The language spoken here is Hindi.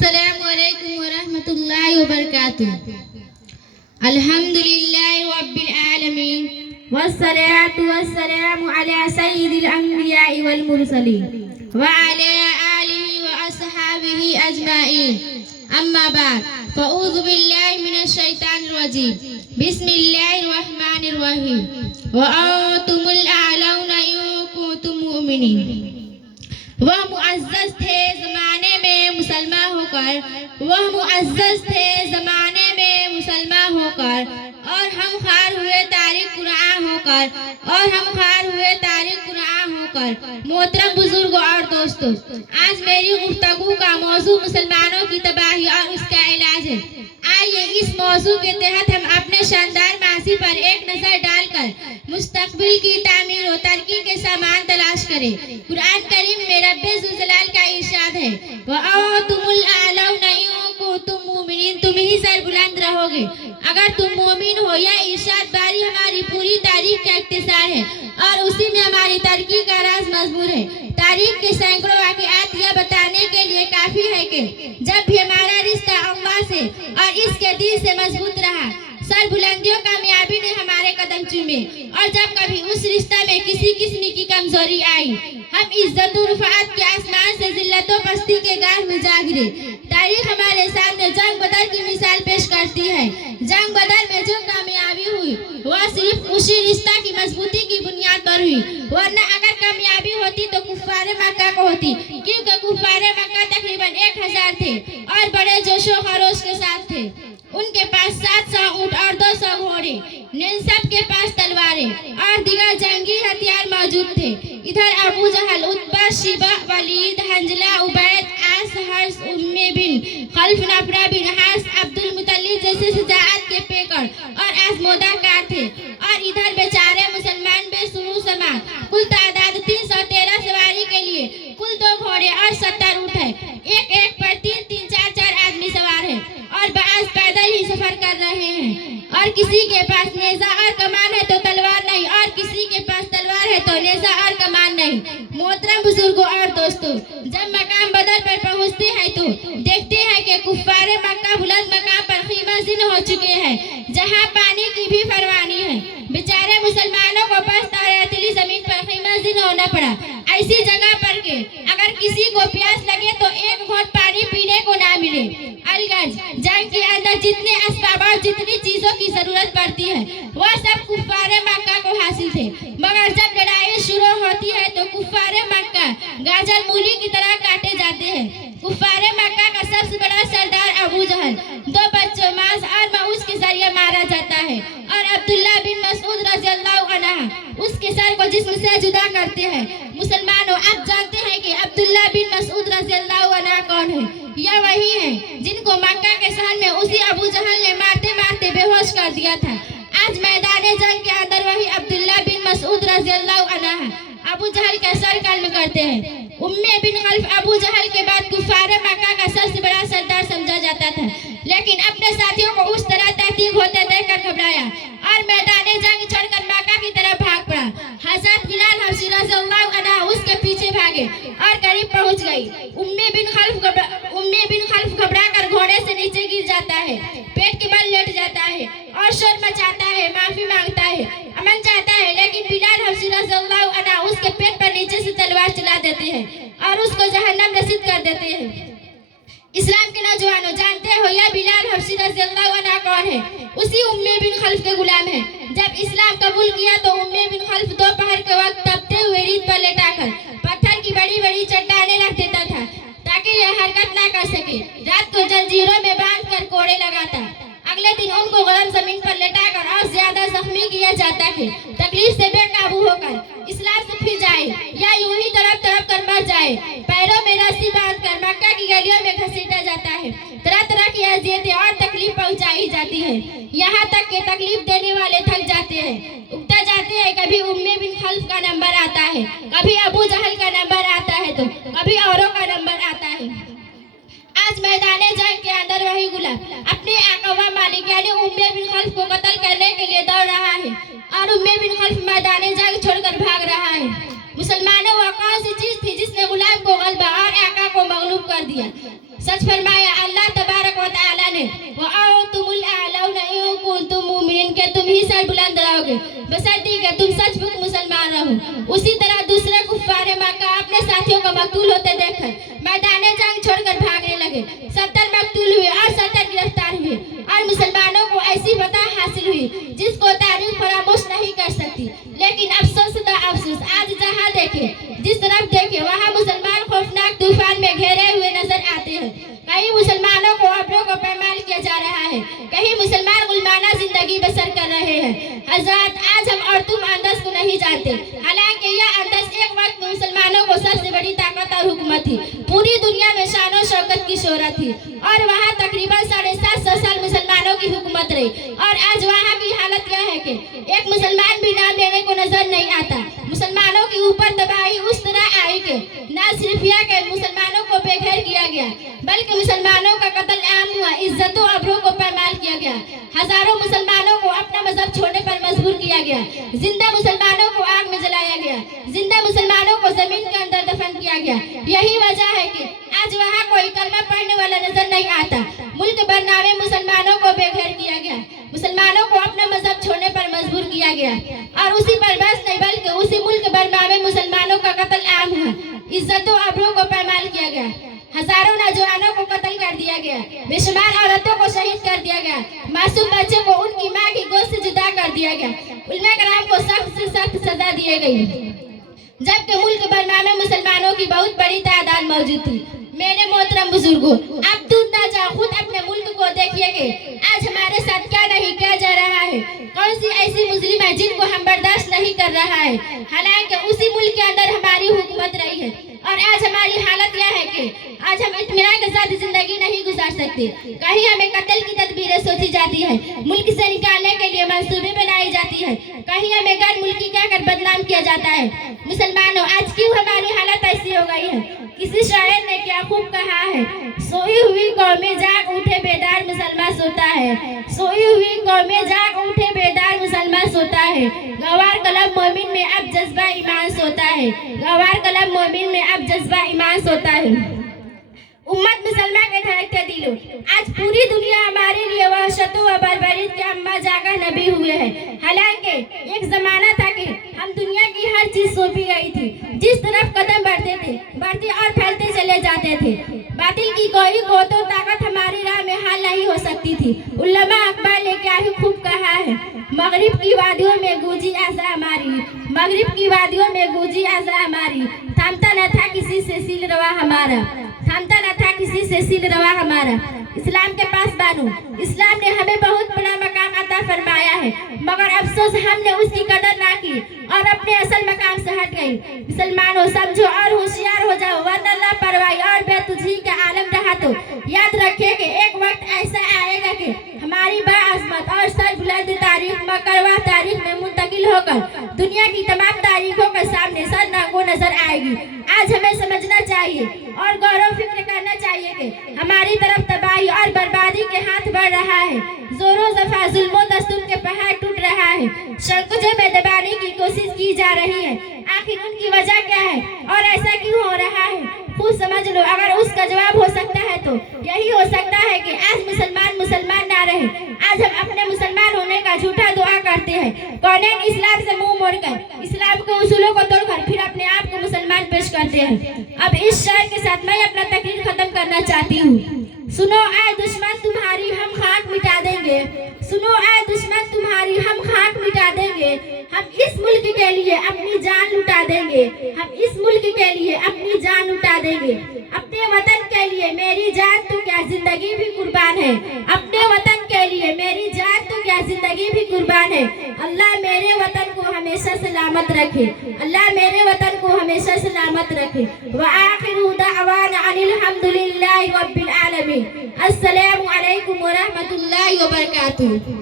अस्सलामु अलैकुम व रहमतुल्लाहि व बरकातुहू। अल्हम्दुलिल्लाहि रब्बिल आलमीन वस्सलातु वस्सलामु अला सय्यिदिल अंबिया'i वल मुरसलीन व अला आलिहि व अस्हाबिहि अजमाइन। अम्मा बाद फ़अऊज़ु बिल्लाहि मिनश शैतानिर रजीम। बिस्मिल्लाहिर रहमानिर रहीम। व अंतुमुल अअलौना इन कुंतुम मुमिनीन। वह मुअज़्ज़ज़ थे ज़माने में मुसलमान होकर, वह मुअज़्ज़ज़ थे ज़माने में मुसलमान होकर, और हम खार हुए तारीख कुरान होकर, और हम खार हुए तारीख कुरान होकर। मोहतरम बुजुर्गों और दोस्तों, आज मेरी गुफ्तगू का मौजू मुसलमानों की तबाही और उसका इलाज है। आइए इस मौजू के तहत हम अपने शानदार माज़ी पर एक नज़र डालकर मुस्तक़बिल की तामीर और तरक्की के सामान तलाश करें। कुरान करीम में रब्बे ज़ुल जलाल का इरशाद है, वअंतुमुल अअलौना इन कुंतुम मुमिनीन, तुम ही सरबुलंद रहोगे अगर तुम मोमिन हो। यह इरशाद बारी हमारी पूरी तारीख का इख्तिसार है और उसी में हमारी तरक्की का राज मज़मूर है। तारीख के सैकड़ों वाक़िआत यह बताने के लिए काफ़ी है कि जब भी हमारा रिश्ता अल्लाह से और इसके दीन से मजबूत रहा, सरबुलंदियों कामयाबी ने हमारे कदम चूमे, और जब कभी उस रिश्ता में किसी किस्म की कमजोरी आई, हम इज्जत और रफ़ात के आसमान से जिल्लत और पस्ती के गाढ़ में जा गिरे। तारीख हमारे सामने जंग बदर की मिसाल पेश करती है। जंग बदर में जो कामयाबी हुई वह सिर्फ उसी रिश्ता की मजबूती की बुनियाद पर हुई, वरना अगर कामयाबी होती तो कुफ़ारे मक्का को होती, क्योंकि कुफ़ारे मक्का तकरीबन 1000 थे और बड़े जोशो खरोश के साथ थे। उनके पास 700 ऊंट और 200 घोड़े, सब के पास तलवारें और दीगर जंगी हथियार मौजूद थे। इधर अबू जहल, उतबा, शिबा, वलीद, हंजला, उबैद, आस, हर्ष, उम्मे बिन खल्फ, नफरा बिन हास, अब्दुल मुतल्लिब जैसे शजाअत के पेकर और आज़मूदा कार थे। और इधर बेचारे मुसलमान बेसुरूर समान, कुल तादाद 313 सवारी के लिए कुल 2 घोड़े और 70 ऊंट है। एक पर 3-3, 4-4 आदमी सवार है और बाज़ पैदल ही सफर कर रहे हैं। और किसी के पास नेज़ा और कमान है तो तलवार नहीं, और किसी के पास तलवार है तो नेज़ा और कमान नहीं। मोहतरम बुजुर्गों और दोस्तों, जब मकाम बदर पर पहुंचते हैं तो देखते हैं कि कुफ़ारे मक्का बुलंद मकाम पर ख़ीमा-ज़िन हो चुके हैं, जहां पानी की भी फरवानी है। बेचारे मुसलमानों को पस्त और रेतीली जमीन पर ख़ीमा-ज़िन होना पड़ा, ऐसी जगह पर के अगर किसी को प्यास लगे तो एक घोंट पानी पीने को ना मिले। अलगज जंग के अंदर जितने असबाब और जितनी चीजों की जरूरत पड़ती है वह सब कुफ़ारे मक्का को हासिल थे, मगर जब लड़ाई शुरू होती है तो कुफ़ारे मक्का गाजर मूली की तरह काटे जाते हैं। कुफ़ारे मक्का का सबसे बड़ा सरदार अबू जहल 2 बच्चों मास और मऊस के जरिए मारा जाता है, और अब्दुल्ला बिन मसूद रज़ियल्लाहु अन्हु उसके सर को जिस्म से जुदा करते हैं। मुसलमानों, अब जानते हैं कि अब्दुल्ला बिन मसूद रज़ियल्लाहु अन्हु कौन है। यह वही है जिनको मक्का के शहर में उसी अबू जहल ने मारते मारते बेहोश कर दिया था। आज मैदान जंग के अंदर वही अब्दुल्ला बिन मसूद रज़ियल्लाहु अन्हु अबू जहल का सर कल्म करते हैं। उम्मे बिन खल्फ अबू जहल के बाद कुफ़ारे मक्का का सबसे बड़ा सरदार समझा जाता था, लेकिन अपने साथियों को उस तरह तहकीक होते देखकर घबराया और मैदान जंग छोड़कर मक्का की तरफ भाग पड़ा। हज़रत बिलाल हबशी रज़ियल्लाहु अन्हु उसके पीछे भागे और करीब पहुंच गई। उम्मे बिन खल्फ घबराकर घोड़े से नीचे गिर जाता है, पेट के बल लेट जाता है और शोर मचाता है, माफी मांगता है, अमन चाहता है, लेकिन बिलाल हबशी रज़ियल्लाहु अन्हु उसके पेट पर नीचे से तलवार चला देते हैं और उसको जहन्नम रसीद कर देते हैं। इस्लाम के नौजवानों, जानते हो यह बिलाल हबशी रज़ियल्लाहु अन्हु कौन है? उसी उम्मे बिन खल्फ के गुलाम है। जब इस्लाम कबूल किया तो उम्मे बिन खल्फ दोपहर के वक्त तपते हुए रीत पर लेटाकर पत्थर की बड़ी बड़ी चट्टानें रख देता था ताकि यह हरकत ना कर सके। रात को जंजीरों में बांधकर कोड़े लगाता। अगले दिन उनको गरम जमीन पर लेटाकर और ज्यादा जख्मी किया जाता है, तकलीफ से बेकाबू होकर इस्लाम से फिर जाए या यूं ही तड़प तड़प कर मर जाए। पैरों में रस्सी बांधकर मक्का की गलियों में घसीटा जाता है। तरह तरह की अजियतें और तकलीफ पहुंचाई जाती है, यहाँ तक कि तकलीफ देने वाले थक जाते हैं, उगता जाते हैं। कभी उम्मे बिन खल्फ का नंबर आता है, कभी अबू जहल का नंबर आता है, तो कभी औरों का नंबर आता है। आज मैदान जंग के अंदर वही गुलाम अपने आका व मालिक यानी उम्मे बिन खल्फ को कत्ल करने के लिए दौड़ रहा है और उम्मे बिन खल्फ मैदान जंग छोड़कर भाग रहा है। मुसलमानों, वह कौन सी चीज थी जिसने गुलाम को गलबा और आका को मगलूब कर दिया? सच फरमाया अल्लाह तबारक व तआला ने, वअंतुमुल आलौना इन कुंतुम मुमिनीन, के तुम ही सर बुलंद रहोगे बशर्ते कि तुम सचमुच मुसलमान रहो। उसी तरह दूसरे कुफ्फारे मक्का अपने साथियों को मकतूल होते देखकर मैदान जंग छोड़कर भागने लगे। 70 मकतूल हुए और 70 गिरफ्तार हुए और मुसलमानों को ऐसी फतह हासिल हुई जिसको तारीख फरामोश नहीं कर सकती। लेकिन अफसोस आज जहाँ देखे, जिस तरफ देखे, वहाँ मुसलमान खौफनाक तूफान में घेरे हुए नजर आते हैं। कहीं मुसलमानों को अपनों को पैमाल किया जा रहा है, कहीं मुसलमान गुलमाना जिंदगी बसर कर रहे हैं। हज़रात, आज हम और तुम अंदस को नहीं जानते, हालांकि यह अंदस एक वक्त में मुसलमानों को सबसे बड़ी ताकत और हुकूमत थी। पूरी दुनिया में शान शौकत की शोहरत थी और वहाँ तकरीबन 750 साल मुसलमानों की हुकूमत रही। और आज वहाँ की हालत यह है कि एक मुसलमान भी नाम लेने को नजर नहीं आता। मुसलमानों के ऊपर तबाही उस तरह आई कि न सिर्फ यह कि मुसलमानों को बेघर किया गया, बल्कि मुसलमानों का कत्ल आम हुआ, इज्जतों अबरों को पामाल किया गया। हजारों मुसलमानों को अपना मजहब छोड़ने पर मजबूर किया गया। जिंदा मुसलमानों को आग में जलाया गया, जिंदा मुसलमानों को जमीन के अंदर दफन किया गया। यही वजह है कि आज वहाँ कोई कलमा पढ़ने वाला नजर नहीं आता। मुल्क भर नामे मुसलमानों को बेघर किया गया, मुसलमानों को अपना मजहब छोड़ने पर मजबूर किया गया। और उसी पर बस नहीं, बल्कि उसी मुल्क भर नामे मुसलमानों का कत्ल आम हुआ, इज्जतों अबरों को पामाल किया गया। हजारों नौजवानों को कत्ल कर दिया गया, बेशुमार औरतों को शहीद कर दिया गया, मासूम बच्चों को उनकी मां की गोद से जुदा कर दिया गया। उलमा कराम को सख्त से सख्त सजा दी गई, जबकि मुल्क भर में मुसलमानों की बहुत बड़ी तादाद मौजूद थी। मेरे मोहतरम बुजुर्गों, आप दूर ना जाओ, खुद अपने मुल्क को देखिए कि आज हमारे साथ क्या नहीं किया जा रहा है। कौन सी ऐसी मुस्लिम है जिनको हम बर्दाश्त नहीं कर रहा है, हालांकि उसी मुल्क के अंदर हमारी हुकूमत रही है। और आज हमारी हालत यह है कि आज हम इत्मीनान के साथ जिंदगी नहीं गुजार सकते। कहीं हमें कत्ल की तदबीरें सोची जाती है, मुल्क से निकालने के लिए मंसूबे बनाई जाती है, कहीं हमें गैर मुल्की कहकर बदनाम किया जाता है। मुसलमानों, आज क्यों हमारी हालत ऐसी हो गई है? किसी शायर ने क्या खूब कहा है, सोई हुई कौमें जाग उठे बेदार मुसलमान सोता है, सोई हुई कौमें जाग उठे बेदार मुसलमान सोता है। गवार कलम मोमिन में अब जज्बा ईमान सोता है, गवार कलम मोमिन में अब जज्बा ईमान सोता है। उम्मत मुसलमान के धड़कते दिलों, आज पूरी दुनिया हमारे लिए वहशतों व बर्बरीत के अम्मा जागा नबी हुए हैं। हालांकि एक जमाना था कि हम दुनिया की हर चीज सौंपी गई थी, जिस तरफ कदम बढ़ते और फैलते चले जाते थे। बातिल की कोई तो ताकत हमारी राह में हाल नहीं हो सकती थी। उल्लमा अकबर ने क्या ही खूब कहा है, मगरिब की वादियों में गूंजी आज़ा हमारी, मगरिब की वादियों में गूंजी आज़ा हमारी, थामता न था किसी से सिल रवा हमारा, थामता न था किसी से सिल रवा हमारा। इस्लाम के पास बानो, इस्लाम ने हमें बहुत बड़ा मकाम अता फरमाया है, मगर अफसोस हमने उसकी कदर ना की और अपने असल मकाम से हट गई। मुसलमानों, समझो और होशियार हो जाओ, वरना लापरवाही और बेतुजी का आलम रहा तो याद रखिए कि एक वक्त ऐसा आएगा कि हमारी बाअज़मत और सरबुलंद तारीख मकरवा तारीख में मुंतकिल होकर दुनिया की तमाम तारीखों के सामने सरनगो नजर आएगी। आज हमें समझना चाहिए और गौरव फिक्र करना चाहिए कि हमारी तरफ तबाही और बर्बादी के हाथ बढ़ रहा है। जोरों जफा जुल्मों दस्तूर के पहाड़ टूट रहा है, शौकतों में दबाने की कोशिश की जा रही है। आखिर उनकी वजह क्या है और ऐसा क्यों हो रहा है? खुद समझ लो। अगर उसका जवाब हो सकता है तो यही हो सकता है कि आज मुसलमान ना रहे। आज हम अपने मुसलमान होने का झूठा दुआ करते हैं, कौनैन इस्लाम से मुंह मोड़कर, इस्लाम के उसूलों को तोड़कर फिर अपने आप को मुसलमान पेश करते हैं। अब इस शायर के साथ मैं अपना तकरीर खत्म करना चाहती हूँ। सुनो ऐ दुश्मन तुम्हारी हम खाक मिटा देंगे, सुनो ऐ दुश्मन तुम्हारी हम खाक मिटा देंगे। हम इस मुल्क के लिए अपनी जान लुटा देंगे, हम इस मुल्क के लिए अपनी जान लुटा देंगे। अपने वतन के लिए मेरी जान तो क्या जिंदगी भी कुर्बान है, अपने वतन के लिए मेरी जान तो क्या जिंदगी भी कुर्बान है। अल्लाह मेरे वतन को हमेशा सलामत रखे, अल्लाह मेरे वतन को हमेशा सलामत रखे। व आखिरु दअवाना अनिल हम्दुलिल्लाहि रब्बिल आलमीन। अस्सलामु अलैकुम व रहमतुल्लाहि व बरकातुहू।